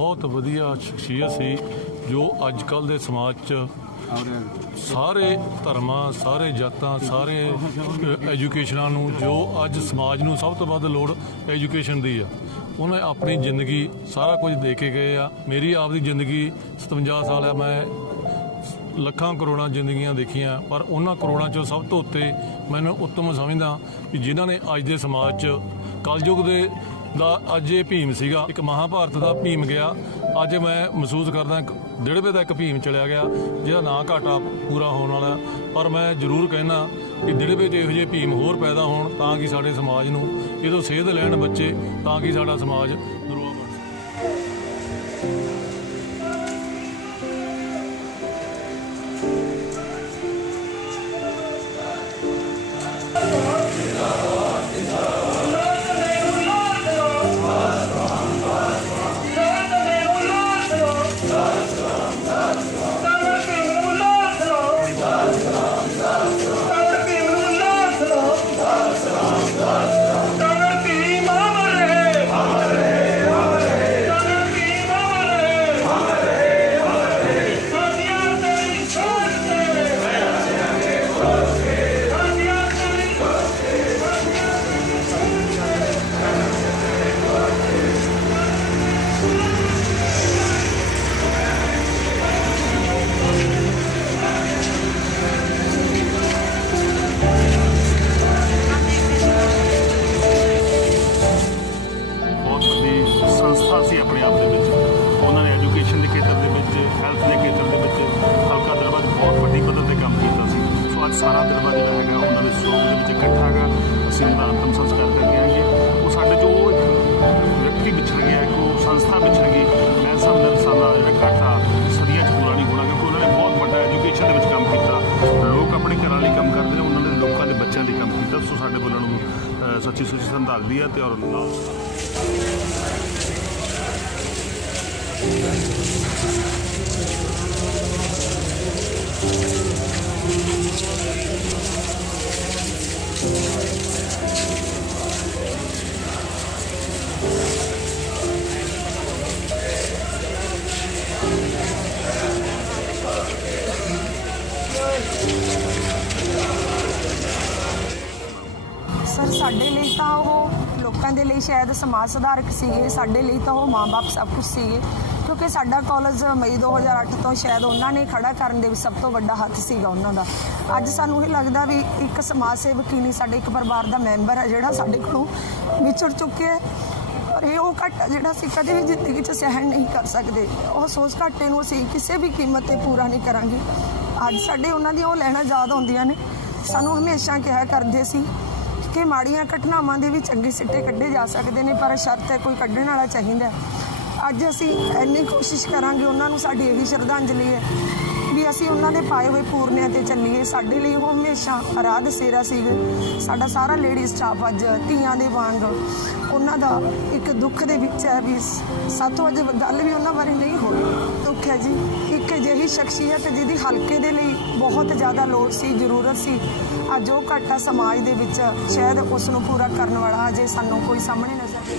ਬਹੁਤ ਵਧੀਆ ਸ਼ਖਸੀਅਤ ਸੀ, ਜੋ ਅੱਜ ਕੱਲ ਦੇ ਸਮਾਜ 'ਚ ਸਾਰੇ ਧਰਮਾਂ, ਸਾਰੇ ਜਾਤਾਂ, ਸਾਰੇ ਐਜੂਕੇਸ਼ਨਾਂ ਨੂੰ, ਜੋ ਅੱਜ ਸਮਾਜ ਨੂੰ ਸਭ ਤੋਂ ਵੱਧ ਲੋੜ ਐਜੂਕੇਸ਼ਨ ਦੀ ਆ, ਉਹਨੇ ਆਪਣੀ ਜ਼ਿੰਦਗੀ ਸਾਰਾ ਕੁਝ ਦੇ ਕੇ ਗਏ ਆ। ਮੇਰੀ ਆਪ ਦੀ ਜ਼ਿੰਦਗੀ 57 ਸਾਲ ਆ, ਮੈਂ ਲੱਖਾਂ ਕਰੋੜਾਂ ਜ਼ਿੰਦਗੀਆਂ ਦੇਖੀਆਂ, ਪਰ ਉਹਨਾਂ ਕਰੋੜਾਂ ਚੋਂ ਸਭ ਤੋਂ ਉੱਤੇ ਮੈਨੂੰ ਉੱਤਮ ਸਮਝਦਾ ਕਿ ਜਿਨ੍ਹਾਂ ਨੇ ਅੱਜ ਦੇ ਸਮਾਜ 'ਚ ਕਲਯੁਗ ਦੇ ਦਾ ਅੱਜ ਇਹ ਭੀਮ ਸੀਗਾ। ਇੱਕ ਮਹਾਭਾਰਤ ਦਾ ਭੀਮ ਗਿਆ। ਅੱਜ ਮੈਂ ਮਹਿਸੂਸ ਕਰਦਾ ਇੱਕ ਡਿੜਵੇ ਦਾ ਇੱਕ ਭੀਮ ਚਲਿਆ ਗਿਆ, ਜਿਹਦਾ ਨਾਂ ਘਾਟਾ ਪੂਰਾ ਹੋਣ ਵਾਲਾ ਪਰ ਮੈਂ ਜ਼ਰੂਰ ਕਹਿਣਾ ਕਿ ਡਿੜਵੇ 'ਚ ਇਹੋ ਜਿਹੇ ਭੀਮ ਹੋਰ ਪੈਦਾ ਹੋਣ ਤਾਂ ਕਿ ਸਾਡੇ ਸਮਾਜ ਨੂੰ, ਇਹਦੋਂ ਸੇਧ ਲੈਣ ਬੱਚੇ ਤਾਂ ਕਿ ਸਾਡਾ ਸਮਾਜ ਸੀ ਸਾਰਾ ਦਰਬਾਰ ਜਿਹੜਾ ਹੈਗਾ ਉਹਨਾਂ ਦੇ ਸੋਗ ਦੇ ਵਿੱਚ ਇਕੱਠਾ ਹੈਗਾ, ਅਸੀਂ ਉਹਨਾਂ ਦਾ ਅੰਤਮ ਸੰਸਕਾਰ ਕਰਕੇ ਆਏਗੇ ਉਹ ਸਾਡੇ ਜੋ ਉਹ ਇੱਕ ਵਿਅਕਤੀ ਵਿਛੜ ਗਿਆ ਇੱਕ ਉਹ ਸੰਸਥਾ ਵਿਛੜ ਗਈ ਮੈਂ ਸਮਝਦਾ ਸਾਡਾ ਜਿਹੜਾ ਇਕੱਠਾ, ਸਦੀਆਂ ਚ ਪੂਰਾ ਨਹੀਂ ਹੋਣਾ ਕਿਉਂਕਿ ਉਹਨਾਂ ਨੇ ਬਹੁਤ ਵੱਡਾ ਐਜੂਕੇਸ਼ਨ ਦੇ ਵਿੱਚ ਕੰਮ ਕੀਤਾ। ਲੋਕ ਆਪਣੇ ਘਰਾਂ ਲਈ ਕੰਮ ਕਰਦੇ ਨੇ, ਉਹਨਾਂ ਨੇ ਲੋਕਾਂ ਦੇ ਬੱਚਿਆਂ ਲਈ ਕੰਮ ਕੀਤਾ। ਸੋ ਸਾਡੇ ਬੋਲਣ ਸੱਚੀ ਸੁੱਚੀ ਸੰਧਾਲਦੀ ਹੈ ਤੇ ਔਰ ਨਾਲ ਸਾਡੇ ਲਈ ਤਾਂ ਉਹ ਲੋਕਾਂ ਦੇ ਲਈ ਸ਼ਾਇਦ ਸਮਾਜ ਸੁਧਾਰਕ ਸੀਗੇ, ਸਾਡੇ ਲਈ ਤਾਂ ਉਹ ਮਾਂ-ਬਾਪ ਸਭ ਕੁਝ ਸੀਗੇ। ਕਿਉਂਕਿ ਸਾਡਾ ਕਾਲਜ ਮਈ 2008 ਤੋਂ ਸ਼ਾਇਦ ਉਹਨਾਂ ਨੇ ਖੜਾ ਕਰਨ ਦੇ ਵਿੱਚ ਸਭ ਤੋਂ ਵੱਡਾ ਹੱਥ ਸੀਗਾ ਉਹਨਾਂ ਦਾ। ਅੱਜ ਸਾਨੂੰ ਇਹ ਲੱਗਦਾ ਵੀ ਇੱਕ ਸਮਾਜ ਸੇਵਕ ਹੀ ਨਹੀਂ, ਸਾਡੇ ਇੱਕ ਪਰਿਵਾਰ ਦਾ ਮੈਂਬਰ ਹੈ ਜਿਹੜਾ ਸਾਡੇ ਕੋਲੋਂ ਵਿਛੜ ਚੁੱਕਿਆ ਹੈ। ਪਰ ਇਹ ਉਹ ਘਾਟਾ ਜਿਹੜਾ ਅਸੀਂ ਕਦੇ ਵੀ ਜ਼ਿੰਦਗੀ 'ਚ ਸਹਿਣ ਨਹੀਂ ਕਰ ਸਕਦੇ। ਉਹ ਸੋਚ ਘਾਟੇ ਨੂੰ ਅਸੀਂ ਕਿਸੇ ਵੀ ਕੀਮਤ ਤੇ ਪੂਰਾ ਨਹੀਂ ਕਰਾਂਗੇ। ਅੱਜ ਸਾਡੇ ਉਹਨਾਂ ਦੀਆਂ ਉਹ ਲੈਣਾ ਯਾਦ ਆਉਂਦੀਆਂ ਨੇ। ਸਾਨੂੰ ਹਮੇਸ਼ਾ ਕਿਹਾ ਕਰਦੇ ਸੀ ਕਿ ਮਾੜੀਆਂ ਘਟਨਾਵਾਂ ਦੇ ਵੀ ਚੰਗੇ ਸਿੱਟੇ ਕੱਢੇ ਜਾ ਸਕਦੇ ਨੇ, ਪਰ ਸ਼ਰਤ ਹੈ ਕੋਈ ਕੱਢਣ ਵਾਲਾ ਚਾਹੀਦਾ ਅੱਜ ਅਸੀਂ ਇੰਨੀ ਕੋਸ਼ਿਸ਼ ਕਰਾਂਗੇ, ਉਹਨਾਂ ਨੂੰ ਸਾਡੀ ਇਹੀ ਸ਼ਰਧਾਂਜਲੀ ਹੈ ਅਸੀਂ ਉਹਨਾਂ ਦੇ ਪਾਏ ਹੋਏ ਪੂਰਨਿਆਂ ਤੇ ਚੱਲੀਏ। ਸਾਡੇ ਲਈ ਉਹ ਹਮੇਸ਼ਾ ਰਾਹ ਸੇਰਾ ਸੀਗੇ। ਸਾਡਾ ਸਾਰਾ ਲੇਡੀ ਸਟਾਫ ਅੱਜ ਧੀਆਂ ਦੇ ਵਾਂਗ ਉਹਨਾਂ ਦਾ ਇੱਕ ਦੁੱਖ ਦੇ ਵਿੱਚ ਹੈ ਵੀ ਸਾਤੋਂ ਅੱਜ ਗੱਲ ਵੀ ਉਹਨਾਂ ਬਾਰੇ ਨਹੀਂ ਹੋਈ। ਦੁੱਖ ਹੈ ਜੀ, ਇੱਕ ਅਜਿਹੀ ਸ਼ਖਸੀਅਤ ਜਿਹਦੀ ਹਲਕੇ ਦੇ ਲਈ ਬਹੁਤ ਜ਼ਿਆਦਾ ਲੋੜ ਸੀ, ਜ਼ਰੂਰਤ ਸੀ। ਅੱਜ ਉਹ ਘਾਟਾ ਸਮਾਜ ਦੇ ਵਿੱਚ, ਸ਼ਾਇਦ ਉਸ ਨੂੰ ਪੂਰਾ ਕਰਨ ਵਾਲਾ ਅਜੇ ਸਾਨੂੰ ਕੋਈ ਸਾਹਮਣੇ ਨਜ਼ਰ ਨਹੀਂ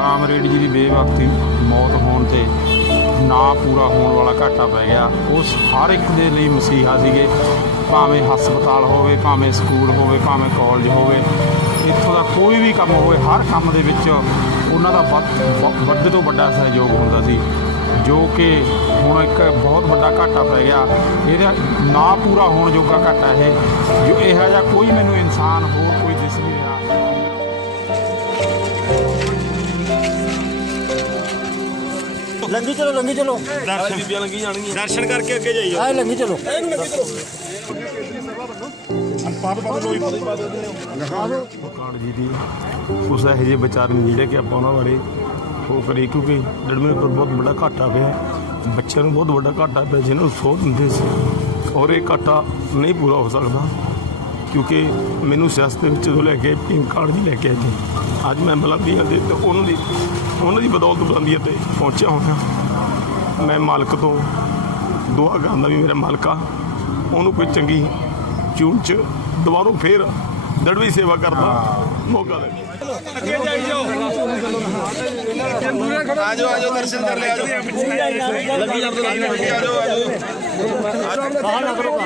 ਕਾਮਰੇਡ ਜੀ ਦੀ ਬੇਵਕਤੀ ਮੌਤ ਹੋਣ ਤੇ ਨਾ ਪੂਰਾ ਹੋਣ ਵਾਲਾ ਘਾਟਾ ਪੈ ਗਿਆ। ਉਸ ਹਰ ਇੱਕ ਦੇ ਲਈ ਮਸੀਹਾ ਸੀਗੇ। ਭਾਵੇਂ ਹਸਪਤਾਲ ਹੋਵੇ, ਭਾਵੇਂ ਸਕੂਲ ਹੋਵੇ, ਭਾਵੇਂ ਕਾਲਜ ਹੋਵੇ, ਇੱਥੋਂ ਦਾ ਕੋਈ ਵੀ ਕੰਮ ਹੋਵੇ, ਹਰ ਕੰਮ ਦੇ ਵਿੱਚ ਉਹਨਾਂ ਦਾ ਵੱਧ- ਵ- ਵੱਡੇ ਤੋਂ ਵੱਡਾ ਸਹਿਯੋਗ ਹੁੰਦਾ ਸੀ। ਜੋ ਕਿ ਹੁਣ ਇੱਕ ਬਹੁਤ ਵੱਡਾ ਘਾਟਾ ਪੈ ਗਿਆ। ਇਹਦਾ ਨਾ ਪੂਰਾ ਹੋਣ ਜੋਗਾ ਘਾਟਾ ਇਹ। ਜੋ ਇਹੋ ਜਿਹਾ ਕੋਈ ਮੈਨੂੰ ਇਨਸਾਨ ਹੋਰ ਲੰਗੀ ਚਲੋ ਲੰਗੀ ਚਲੋ। ਦਰਸ਼ਨ ਬੀਬੀਆਂ ਲੱਗੀ ਜਾਣਗੀਆਂ। ਦਰਸ਼ਨ ਕਰਕੇ ਅੱਗੇ ਜਾਈਓ। ਆਏ ਲੰਗੀ ਚਲੋ। ਕਾਰਡ ਜੀ ਦੀ ਉਸ ਇਹੋ ਜਿਹੇ ਵਿਚਾਰ ਨਹੀਂ ਜਿਹੜੇ ਕਿ ਆਪਾਂ ਉਹਨਾਂ ਬਾਰੇ ਉਹ ਕਰੀ ਕਿਉਂਕਿ ਲੜਮੇ ਉੱਪਰ ਬਹੁਤ ਵੱਡਾ ਘਾਟਾ ਪਿਆ। ਬੱਚਿਆਂ ਨੂੰ ਬਹੁਤ ਵੱਡਾ ਘਾਟਾ ਪਿਆ ਜਿਹਨਾਂ ਨੂੰ ਸੋਧ ਹੁੰਦੇ ਸੀ। ਔਰ ਇਹ ਘਾਟਾ ਨਹੀਂ ਪੂਰਾ ਹੋ ਸਕਦਾ ਕਿਉਂਕਿ ਮੈਨੂੰ ਸਿਆਸਤ ਦੇ ਵਿੱਚ ਜਦੋਂ ਲੈ ਕੇ ਪੀਮ ਕਾਰਡ ਨਹੀਂ ਲੈ ਕੇ ਆਏ। ਅੱਜ ਮੈਂ ਬੁਲੰਦੀਆਂ ਦੇ ਤੇ ਉਹਨਾਂ ਦੀ ਉਹਨਾਂ ਦੀ ਬਦੌਲਤ ਬੁਲੰਦੀਆਂ ਤੇ ਪਹੁੰਚਿਆ ਹੋਇਆ। ਮੈਂ ਮਾਲਕ ਤੋਂ ਦੁਆ ਕਰਦਾ ਵੀ ਮੇਰਾ ਮਾਲਕਾ ਉਹਨੂੰ ਕੋਈ ਚੰਗੀ ਚੂਨ ਚ ਦੁਬਾਰੋਂ ਫੇਰ ਦੜਵੀ ਸੇਵਾ ਕਰਦਾ ਮੌਕਾ ਦੇ। ਗਾਲ ਨਾ। ਕਰੋ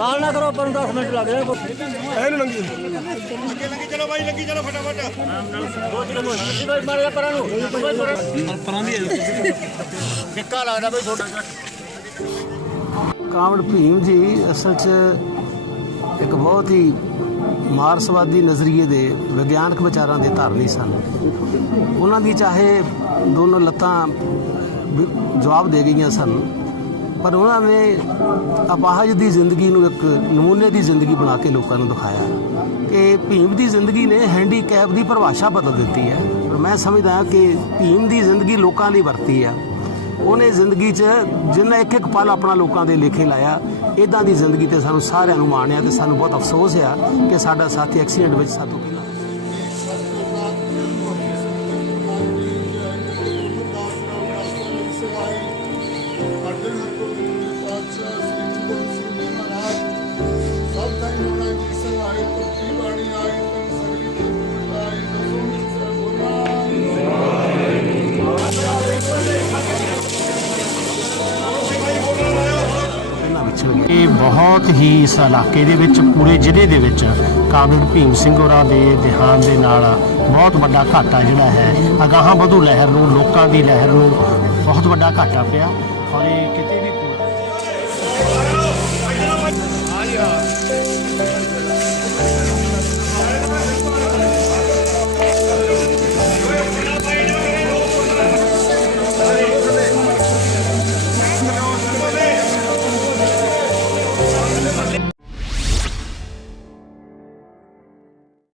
ਆਪਾਂ ਨੂੰ 10 ਮਿੰਟ ਲੱਗ ਜਾਣੇ ਲੱਗਦਾ ਬਈ ਤੁਹਾਡਾ ਕਾਵੜ ਭੀਮ ਜੀ ਅਸਲ 'ਚ ਇੱਕ ਬਹੁਤ ਹੀ ਮਾਰਸਵਾਦੀ ਨਜ਼ਰੀਏ ਦੇ ਵਿਗਿਆਨਕ ਵਿਚਾਰਾਂ ਦੇ ਧਾਰਨੀ ਸਨ। ਉਹਨਾਂ ਦੀ ਚਾਹੇ ਦੋਨੋਂ ਲੱਤਾਂ ਜਵਾਬ ਦੇ ਗਈਆਂ ਸਨ। ਪਰ ਉਹਨਾਂ ਨੇ ਅਪਾਹਜ ਦੀ ਜ਼ਿੰਦਗੀ ਨੂੰ ਇੱਕ ਨਮੂਨੇ ਦੀ ਜ਼ਿੰਦਗੀ ਬਣਾ ਕੇ ਲੋਕਾਂ ਨੂੰ ਦਿਖਾਇਆ ਕਿ ਭੀਮ ਦੀ ਜ਼ਿੰਦਗੀ ਨੇ ਹੈਂਡੀਕੈਪ ਦੀ ਪਰਿਭਾਸ਼ਾ ਬਦਲ ਦਿੱਤੀ ਹੈ। ਪਰ ਮੈਂ ਸਮਝਦਾ ਕਿ ਭੀਮ ਦੀ ਜ਼ਿੰਦਗੀ ਲੋਕਾਂ ਲਈ ਵਰਤੀ ਆ ਉਹਨੇ ਜ਼ਿੰਦਗੀ 'ਚ ਜਿੰਨਾ ਇੱਕ ਇੱਕ ਪਲ ਆਪਣਾ ਲੋਕਾਂ ਦੇ ਲੇਖੇ ਲਾਇਆ ਇਦਾਂ ਦੀ ਜ਼ਿੰਦਗੀ ਤੇ ਸਾਨੂੰ ਸਾਰਿਆਂ ਨੂੰ ਮਾਣ ਆ ਤੇ ਸਾਨੂੰ ਬਹੁਤ ਅਫਸੋਸ ਆ ਕਿ ਸਾਡਾ ਸਾਥੀ ਐਕਸੀਡੈਂਟ ਵਿੱਚ ਸਾਤੋਂ ਬਹੁਤ ਹੀ ਇਸ ਇਲਾਕੇ ਦੇ ਵਿੱਚ, ਪੂਰੇ ਜ਼ਿਲ੍ਹੇ ਦੇ ਵਿੱਚ ਕਾਮਰੇਡ ਭੀਮ ਸਿੰਘ ਹੋਰਾਂ ਦੇ ਦੇਹਾਂਤ ਦੇ ਨਾਲ ਬਹੁਤ ਵੱਡਾ ਘਾਟਾ ਜਿਹੜਾ ਹੈ, ਅਗਾਹਾਂ ਵਧੂ ਲਹਿਰ ਨੂੰ, ਲੋਕਾਂ ਦੀ ਲਹਿਰ ਨੂੰ ਬਹੁਤ ਵੱਡਾ ਘਾਟਾ ਪਿਆ। ਔਰ ਇਹ ਕਿਤੇ ਵੀ